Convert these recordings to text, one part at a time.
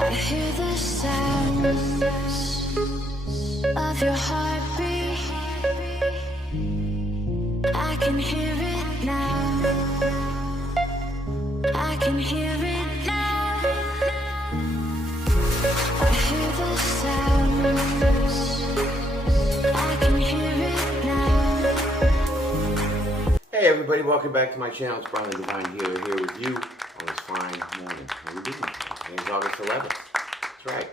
I hear the sounds of your heartbeat. I can hear it now. I can hear it now. I hear the sounds. I can hear it now. Hey everybody, welcome back to my channel. It's Brian the Divine Healer here with you on this fine morning. How are you doing? Today's August 11th. That's right.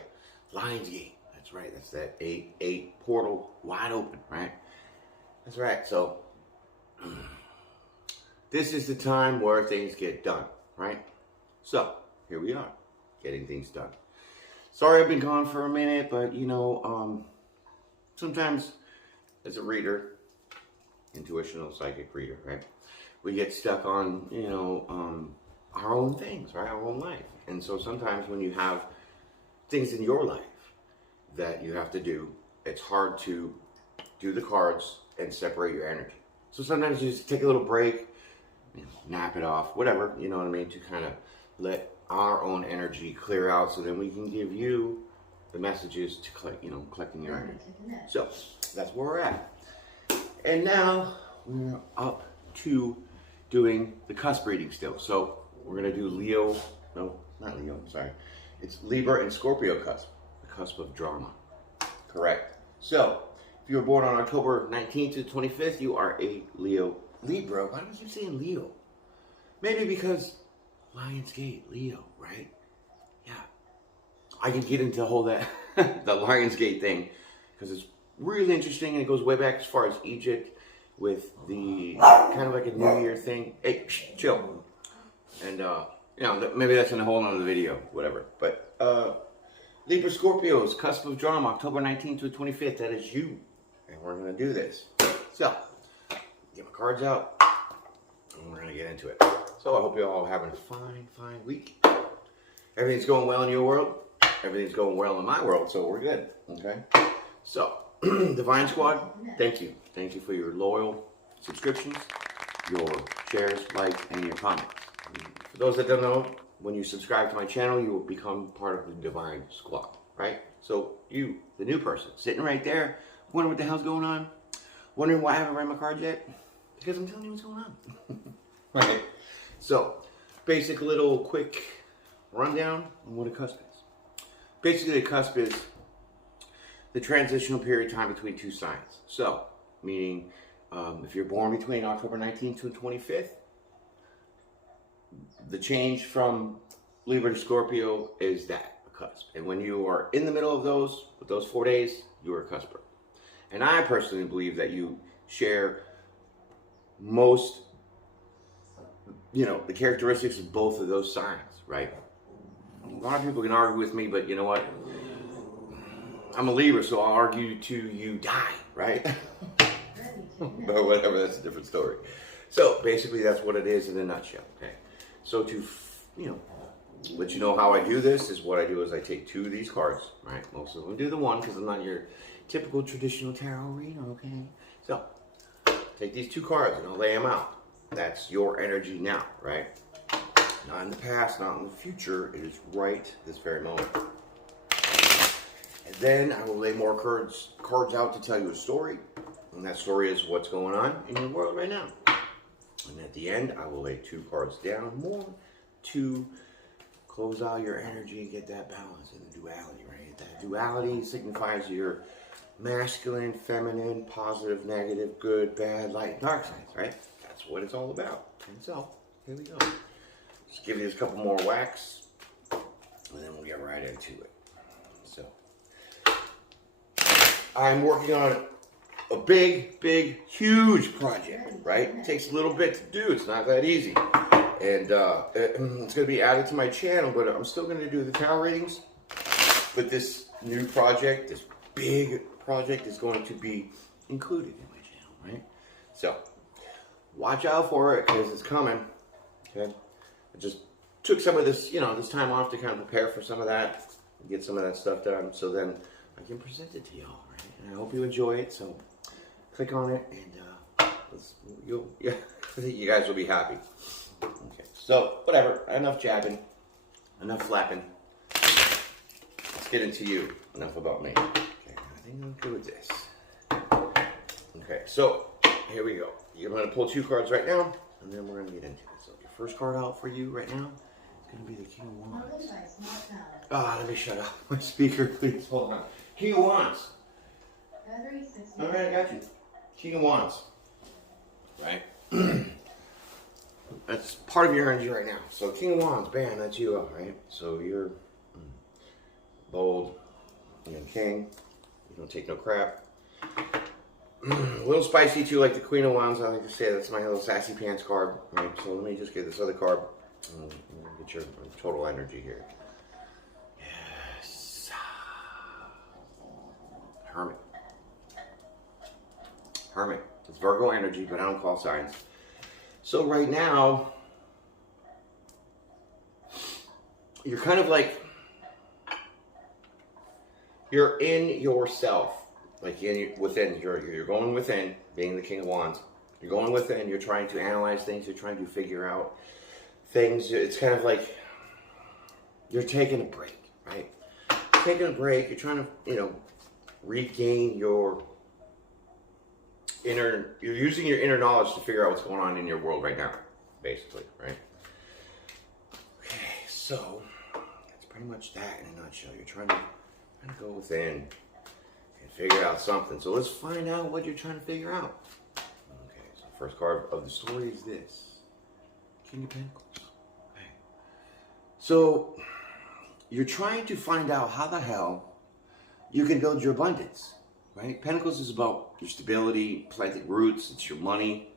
Lionsgate. That's right. That's that 8-8 portal wide open, right? That's right. So this is the time where things get done, right? So here we are, getting things done. Sorry I've been gone for a minute, but you know, sometimes as a reader, intuitional psychic reader, right, we get stuck on, you know, our own things, right, our own life. And so sometimes when you have things in your life that you have to do, it's hard to do the cards and separate your energy. So sometimes you just take a little break, you know, nap it off, whatever, you know what I mean, to kind of let our own energy clear out so then we can give you the messages to collect, you know, collecting your energy. So that's where we're at. And now we're up to doing the cusp reading still. So we're going to do Leo, no, not Leo, I'm sorry. It's Libra and Scorpio cusp, the cusp of drama. Correct. So if you were born on October 19th to 25th, you are a Libra. Why do I keep saying Leo? Maybe because Lionsgate, Leo, right? Yeah. I can get into the whole that, the Lionsgate thing because it's really interesting, and it goes way back as far as Egypt with the kind of like a New Year thing. Hey, chill. And you know, maybe that's in a whole nother video, whatever. But Libra Scorpios, cusp of drama, October 19th to 25th. That is you, and we're gonna do this. So get my cards out, and we're gonna get into it. So I hope you're all having a fine week. Everything's going well in your world. Everything's going well in my world, so we're good. Okay. So. Divine Squad, thank you. Thank you for your loyal subscriptions, your shares, likes, and your comments. For those that don't know, when you subscribe to my channel, you will become part of the Divine Squad, right? So you, the new person, sitting right there, wondering what the hell's going on, wondering why I haven't read my cards yet, because I'm telling you what's going on. Right? So, basic little quick rundown on what a cusp is. Basically, a cusp is the transitional period of time between two signs. So, meaning if you're born between October 19th to 25th, the change from Libra to Scorpio is that, a cusp. And when you are in the middle of those, with those 4 days, you're a cusper. And I personally believe that you share most, you know, the characteristics of both of those signs, right? A lot of people can argue with me, but you know what? I'm a Libra, so I'll argue till you die, right? But whatever, that's a different story. So basically, that's what it is in a nutshell. Okay. So to, you know, let you know how I do this is what I do is I take two of these cards, right? Most of them do the one because I'm not your typical traditional tarot reader. Okay. So take these two cards and I'll lay them out. That's your energy now, right? Not in the past, not in the future. It is right this very moment. And then I will lay more cards out to tell you a story. And that story is what's going on in your world right now. And at the end, I will lay two cards down more to close out your energy and get that balance in the duality, right? That duality signifies your masculine, feminine, positive, negative, good, bad, light, dark sides, right? That's what it's all about. And so, here we go. Just give you a couple more whacks, and then we'll get right into it. So, I'm working on a big, huge project, right? It takes a little bit to do. It's not that easy. And it's going to be added to my channel, but I'm still going to do the tarot readings. But this new project, this big project is going to be included in my channel, right? So, watch out for it because it's coming, okay? I just took some of this, you know, this time off to kind of prepare for some of that, get some of that stuff done, so then I can present it to y'all, right? And I hope you enjoy it, so click on it, and you guys will be happy. Okay, so whatever, enough jabbing, enough flapping. let's get into you. Enough about me. Okay, I think I'm good with this. Okay, so here we go. You're going to pull 2 cards right now, and then we're going to get into this. So your first card out for you right now is going to be the King of Wands. Let me shut up my speaker, please. Hold on. King of Wands. All right, I got you. King of Wands. Right? That's part of your energy right now. So King of Wands, bam, that's you, right? So you're bold, you're a king, you don't take no crap. A little spicy too, like the Queen of Wands. I like to say that's my little sassy pants card. Right? So let me just get this other card. Get your total energy here. Yes. Hermit. Hermit. It's Virgo energy, but I don't call signs. So right now, you're kind of like, you're in yourself. Like within, you're going within, being the King of Wands. You're going within, you're trying to analyze things, you're trying to figure out things. It's kind of like you're taking a break, right? Taking a break, you're trying to, regain your you're using your inner knowledge to figure out what's going on in your world right now, basically, right? Okay, so that's pretty much that in a nutshell. You're trying to go within and figure out something. So let's find out what you're trying to figure out. Okay, so first card of the story is this. King of Pentacles. Okay. So you're trying to find out how the hell you can build your abundance, right? Pentacles is about your stability, planting roots, it's your money,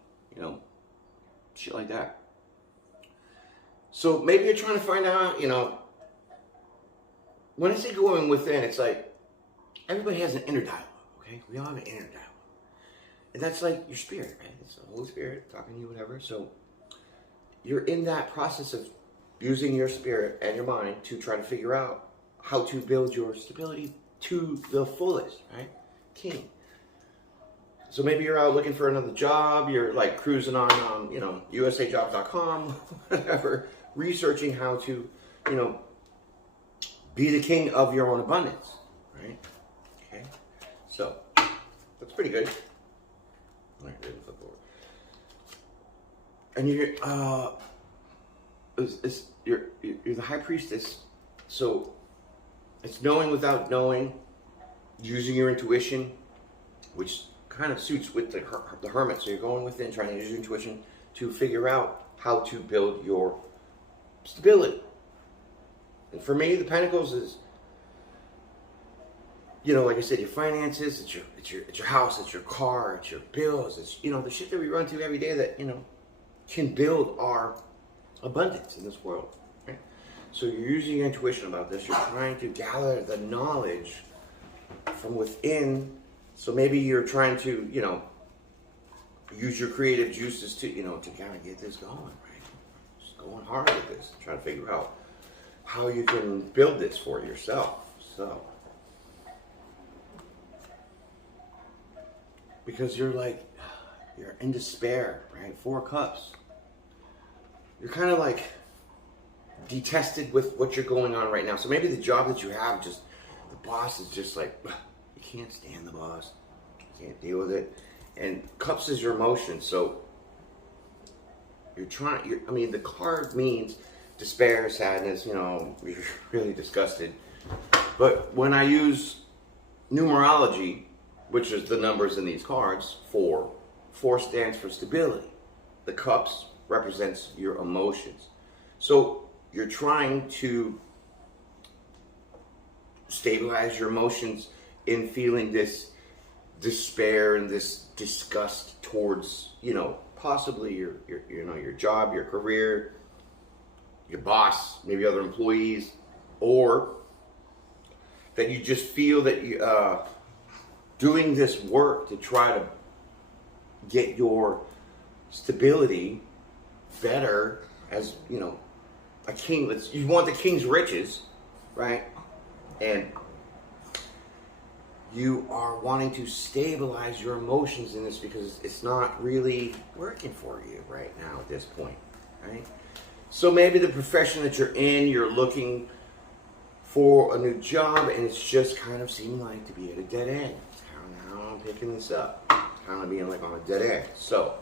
shit like that. So maybe you're trying to find out, when I say going within, it's like everybody has an inner dialogue, okay? We all have an inner dialogue. And that's like your spirit, right? It's the Holy Spirit talking to you, whatever. So you're in that process of using your spirit and your mind to try to figure out how to build your stability to the fullest, right? King. So maybe you're out looking for another job, you're like cruising on, usajobs.com, whatever, researching how to, be the king of your own abundance, right? Okay, so that's pretty good. All right, flip over. And you're the high priestess, so it's knowing without knowing, using your intuition, which kind of suits with the hermit. So you're going within, trying to use your intuition to figure out how to build your stability. And for me, the Pentacles is, like I said, your finances, it's your house, it's your car, it's your bills, it's the shit that we run to every day that can build our abundance in this world. Right? So you're using your intuition about this. You're trying to gather the knowledge from within. So maybe you're trying to, use your creative juices to, to kind of get this going, right? Just going hard with this, trying to figure out how you can build this for yourself. So, because you're in despair, right? 4 Cups. You're kind of like detested with what you're going on right now. So maybe the job that you have, just the boss is just like, you can't stand the boss. You can't deal with it. And Cups is your emotion. So you're the card means despair, sadness, you're really disgusted. But when I use numerology, which is the numbers in these cards, 4 stands for stability. The Cups represents your emotions. So you're trying to stabilize your emotions in feeling this despair and this disgust towards, possibly your job, your career, your boss, maybe other employees, or that you just feel that you doing this work to try to get your stability better as, a king. You want the king's riches, right? And you are wanting to stabilize your emotions in this because it's not really working for you right now at this point, right? So maybe the profession that you're in, you're looking for a new job, and it's just kind of seeming like to be at a dead end. That's kind of how I'm picking this up. Kind of being like on a dead end. So,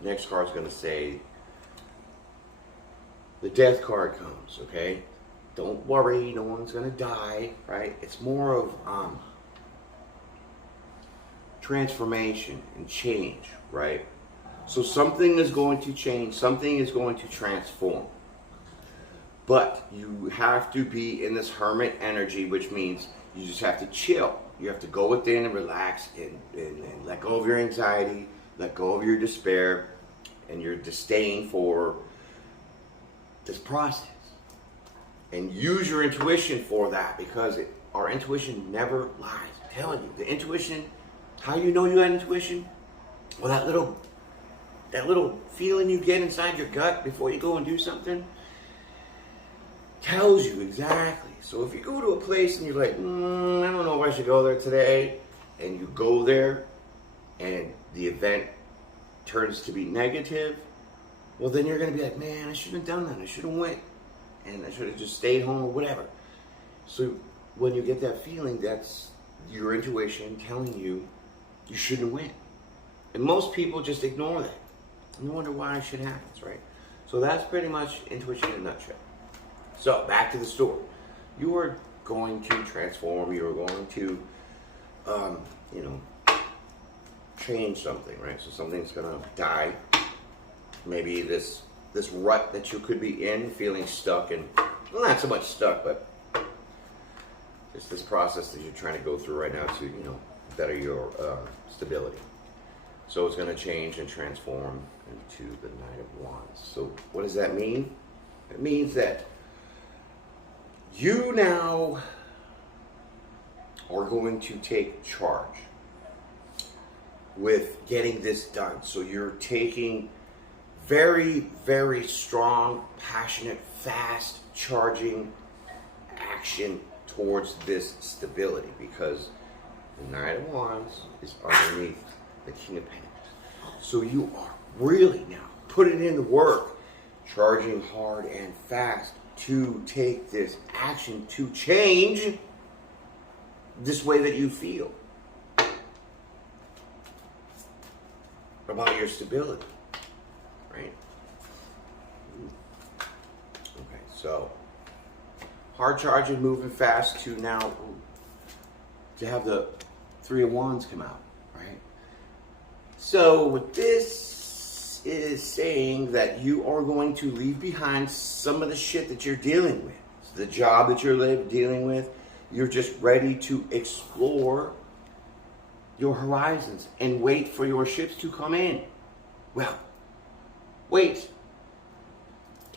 next card's going to say, the death card comes, okay? Don't worry, no one's going to die, right? It's more of transformation and change, right? So something is going to change, something is going to transform. But you have to be in this hermit energy, which means you just have to chill. You have to go within and relax and let go of your anxiety, let go of your despair and your disdain for this process. And use your intuition for that, because our intuition never lies. I'm telling you, the intuition, how you know you had intuition? Well, that little feeling you get inside your gut before you go and do something tells you exactly. So if you go to a place and you're like, I don't know if I should go there today, and you go there and the event turns to be negative, well, then you're going to be like, man, I shouldn't have done that. I should have went, and I should have just stayed home or whatever. So when you get that feeling, that's your intuition telling you you shouldn't win. And most people just ignore that. And you wonder why shit happens, right? So that's pretty much intuition in a nutshell. So back to the story. You are going to transform. You are going to, change something, right? So something's going to die. Maybe this rut that you could be in, feeling stuck, and well, not so much stuck, but just this process that you're trying to go through right now to, better your stability. So it's going to change and transform into the Knight of Wands. So what does that mean? It means that you now are going to take charge with getting this done. So you're taking very, very strong, passionate, fast, charging action towards this stability, because the Knight of Wands is underneath the King of Pentacles. So you are really now putting in the work, charging hard and fast to take this action to change this way that you feel about your stability, right? Okay, so hard charging, moving fast to now to have the Three of Wands come out, right? So what this is saying that you are going to leave behind some of the shit that you're dealing with. So the job that you're dealing with, you're just ready to explore your horizons and wait for your ships to come in. Well, wait.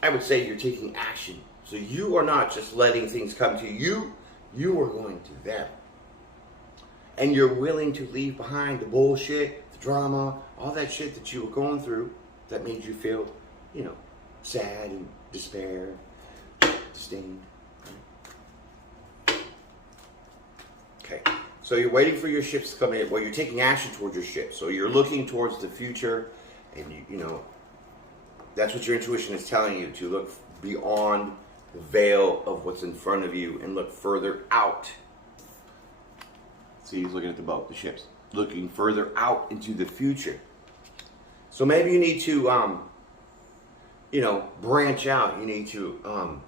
I would say you're taking action. So you are not just letting things come to you, you are going to them. And you're willing to leave behind the bullshit, the drama, all that shit that you were going through that made you feel, sad and despair, disdain. Okay, so you're waiting for your ships to come in. Well, you're taking action towards your ship. So you're looking towards the future, and that's what your intuition is telling you, to look beyond the veil of what's in front of you and look further out. See, he's looking at the boat, the ships, looking further out into the future. So maybe you need to, branch out. You need to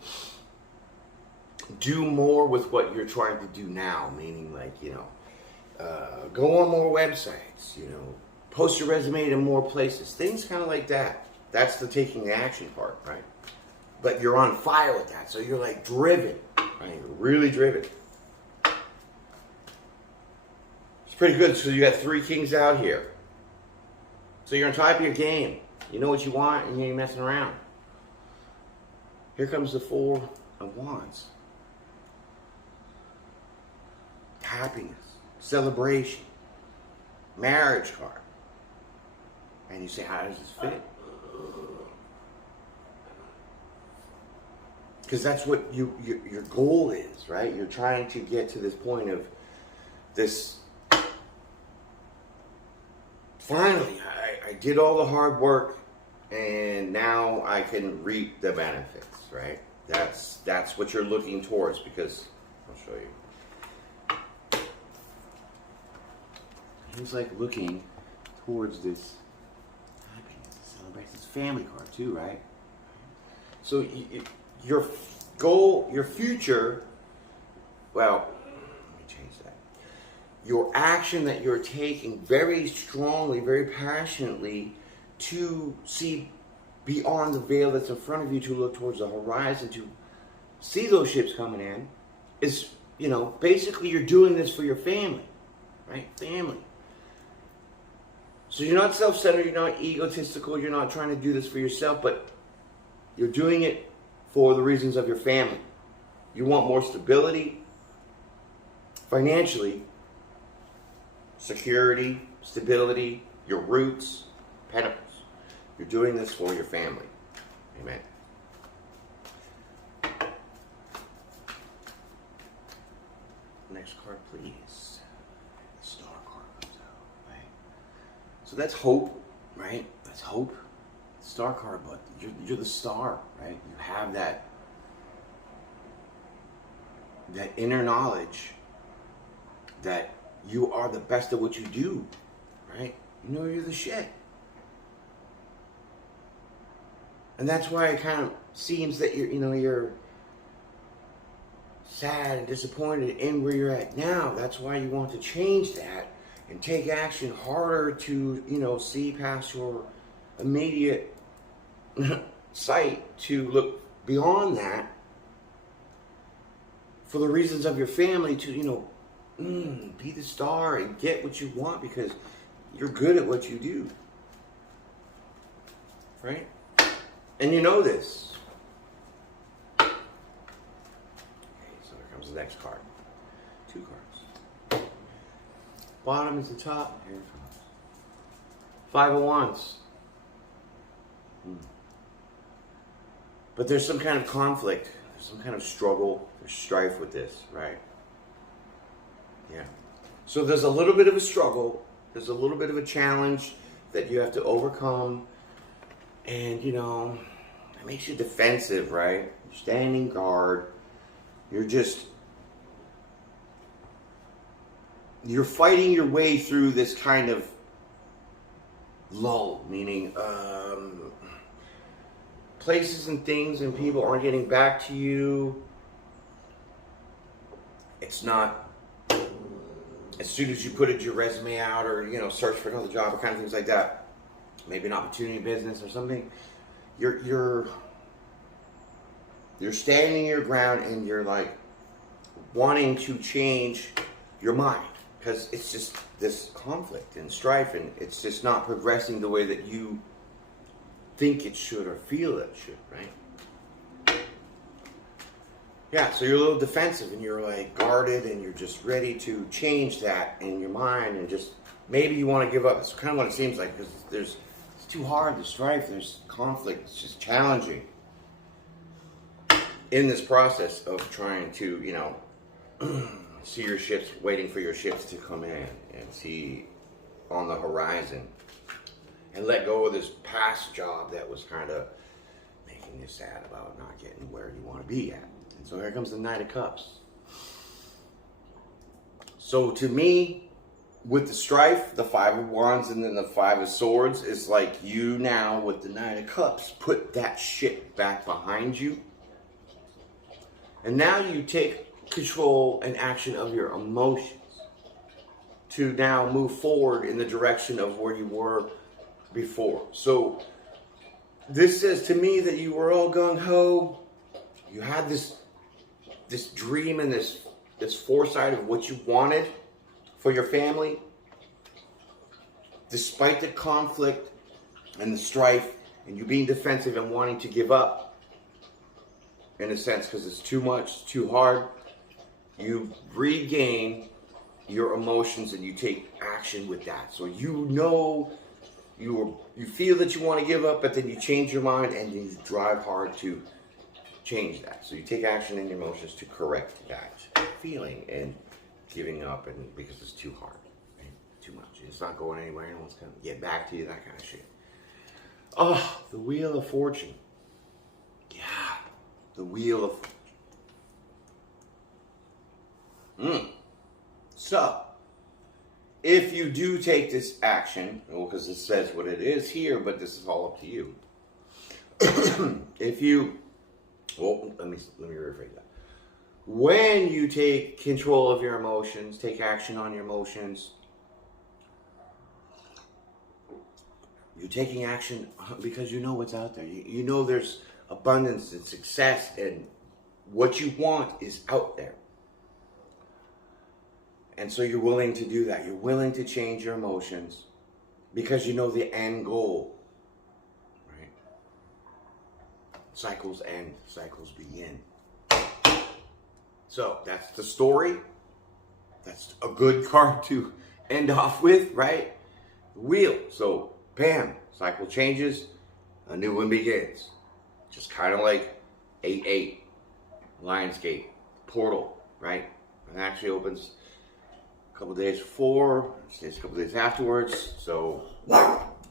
do more with what you're trying to do now. Meaning, go on more websites. Post your resume to more places. Things kind of like that. That's the taking the action part, right? But you're on fire with that, so you're like driven, right? You're really driven. It's pretty good. So you got 3 kings out here. So you're on top of your game. You know what you want, and you ain't messing around. Here comes the 4 of Wands. Happiness, celebration, marriage card. And you say, how does this fit? Because that's what your goal is, right? You're trying to get to this point of this. Finally, I did all the hard work, and now I can reap the benefits, right? That's what you're looking towards, because I'll show you. He's like looking towards this happiness, celebration. It's a family card too, right? So your goal, your future, well, let me change that. Your action that you're taking very strongly, very passionately to see beyond the veil that's in front of you, to look towards the horizon, to see those ships coming in, is, you know, basically you're doing this for your family, right? Family. So you're not self-centered, you're not egotistical, you're not trying to do this for yourself, but you're doing it for the reasons of your family. You want more stability, financially, security, stability, your roots, pentacles. You're doing this for your family. Amen. Next card, please. The star card comes out, right? So that's hope, right? That's hope. Star card, but you're the star, right? You have that inner knowledge that you are the best at what you do, right? You know you're the shit. And that's why it kind of seems that you're sad and disappointed in where you're at now. That's why you want to change that and take action harder to, see past your immediate sight, to look beyond that for the reasons of your family, to, be the star and get what you want, because you're good at what you do. Right? And you know this. Okay, so here comes the next card. 2 cards. Bottom is the top. Here it comes. 5 of Wands. But there's some kind of conflict. There's some kind of struggle. There's strife with this, right? Yeah. So there's a little bit of a struggle. There's a little bit of a challenge that you have to overcome. And, it makes you defensive, right? You're standing guard. You're fighting your way through this kind of lull, meaning places and things and people aren't getting back to you. It's not, as soon as you put your resume out or, search for another job or kind of things like that, maybe an opportunity business or something, you're standing your ground and you're like wanting to change your mind, because it's just this conflict and strife, and it's just not progressing the way that you think it should or feel it should, right? Yeah, so you're a little defensive and you're like guarded and you're just ready to change that in your mind, and just maybe you want to give up. It's kind of what it seems like, because it's too hard, there's strife, there's conflict, it's just challenging in this process of trying to, see your ships, waiting for your ships to come in and see on the horizon, and let go of this past job that was kind of making you sad about not getting where you want to be at. And so here comes the Knight of Cups. So to me, with the strife, the 5 of Wands and then the 5 of Swords, is like you now with the Knight of Cups put that shit back behind you. And now you take control and action of your emotions to now move forward in the direction of where you were before. So this says to me that you were all gung-ho. You had this dream and this foresight of what you wanted for your family. Despite the conflict and the strife and you being defensive and wanting to give up, in a sense, because it's too much, too hard, you regain your emotions and you take action with that. So you feel that you want to give up, but then you change your mind and you drive hard to change that. So you take action in your emotions to correct that feeling and giving up, and because it's too hard, right? Too much. It's not going anywhere. No one's going to get back to you, that kind of shit. Oh, the Wheel of Fortune. Yeah. the wheel of So, if you do take this action, well, because it says what it is here, but this is all up to you. If you, well, let me rephrase that. When you take control of your emotions, take action on your emotions, you're taking action because you know what's out there. You know there's abundance and success, and what you want is out there. And so you're willing to do that. You're willing to change your emotions because you know the end goal, right? Cycles end, cycles begin. So that's the story. That's a good card to end off with, right? Wheel. So, bam, cycle changes, a new one begins. Just kind of like 8-8, Lionsgate, portal, right? It actually opens a couple days before, stays a couple days afterwards. So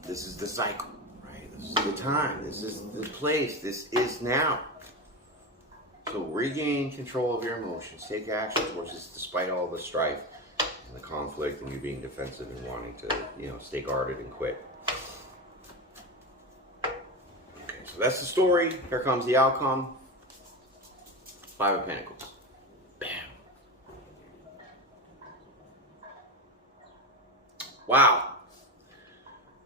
this is the cycle, right? This is the time. This is the place. This is now. So regain control of your emotions. Take action towards this despite all the strife and the conflict and you being defensive and wanting to, stay guarded and quit. Okay, so that's the story. Here comes the outcome. 5 of Pentacles. Bam. Wow.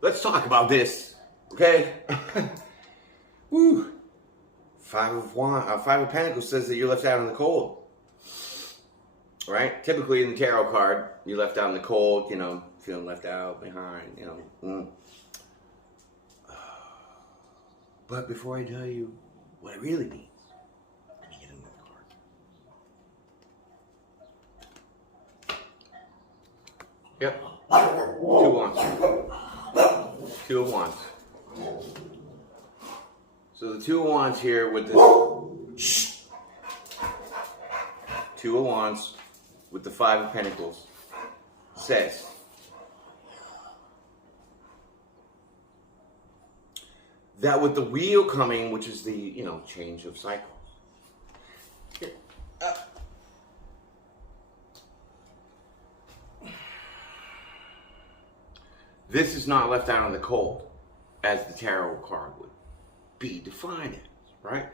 Let's talk about this, okay? Woo. 5 of Pentacles says that you're left out in the cold. Right? Typically in the tarot card, you're left out in the cold, feeling left out, behind, But before I tell you what it really means, let me get another card. Yep. 2 of Wands. 2 of Wands. So the 2 of Wands here with this 2 of Wands with the 5 of Pentacles says that with the wheel coming, which is the, change of cycles. Here. This is not left out in the cold, as the tarot card would be defined as, right?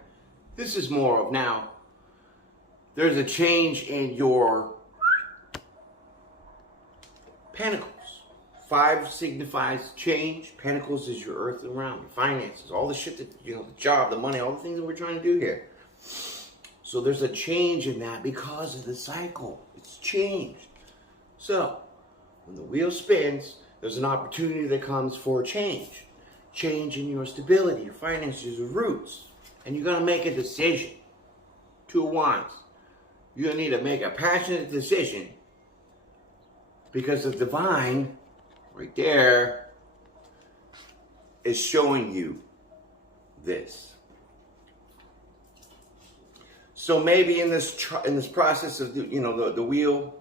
This is more of now, there's a change in your Pentacles. 5 signifies change. Pentacles is your earthly realm, your finances, all the shit that, the job, the money, all the things that we're trying to do here. So there's a change in that because of the cycle. It's changed. So when the wheel spins, there's an opportunity that comes for change. Change in your stability, your finances, your roots. And you're going to make a decision. 2 of Wands. You're going to need to make a passionate decision because the divine, right there, is showing you this. So maybe in this process of the wheel,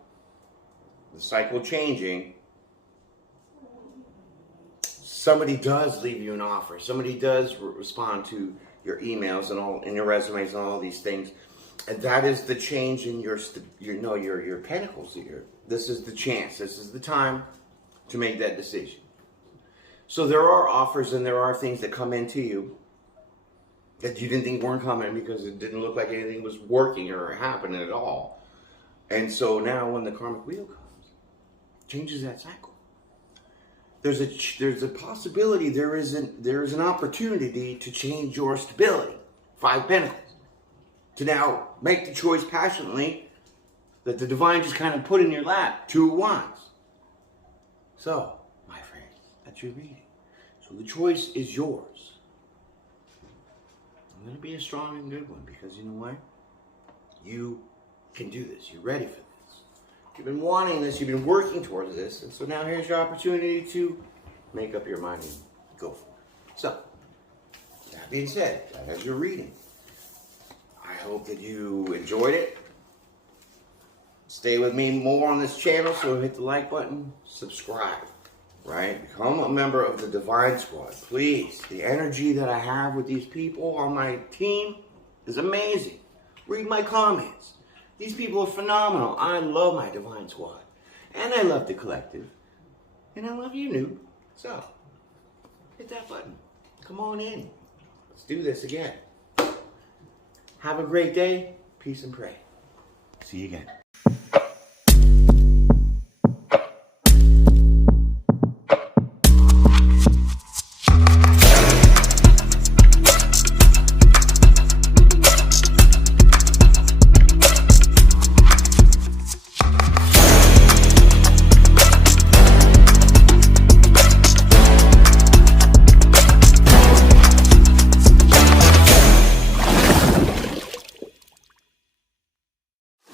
the cycle changing, somebody does leave you an offer. Somebody does respond to your emails and your resumes and all these things, and that is the change in your Pentacles here. This is the chance. This is the time to make that decision. So there are offers and there are things that come into you that you didn't think weren't coming because it didn't look like anything was working or happening at all. And so now when the karmic wheel comes, it changes that cycle. There's a possibility, there is an opportunity to change your stability. 5 Pentacles. To now make the choice passionately that the divine just kind of put in your lap. 2 of Wands. So, my friends, that's your reading. So the choice is yours. I'm going to be a strong and good one because you know what? You can do this. You're ready for this. You've been wanting this. You've been working towards this. And so now here's your opportunity to make up your mind and go for it. So, that being said, that is your reading. I hope that you enjoyed it. Stay with me more on this channel, so hit the like button, subscribe, right? Become a member of the Divine Squad. Please, the energy that I have with these people on my team is amazing. Read my comments. These people are phenomenal. I love my Divine Squad. And I love the collective. And I love you, noob. So, hit that button. Come on in. Let's do this again. Have a great day. Peace and pray. See you again.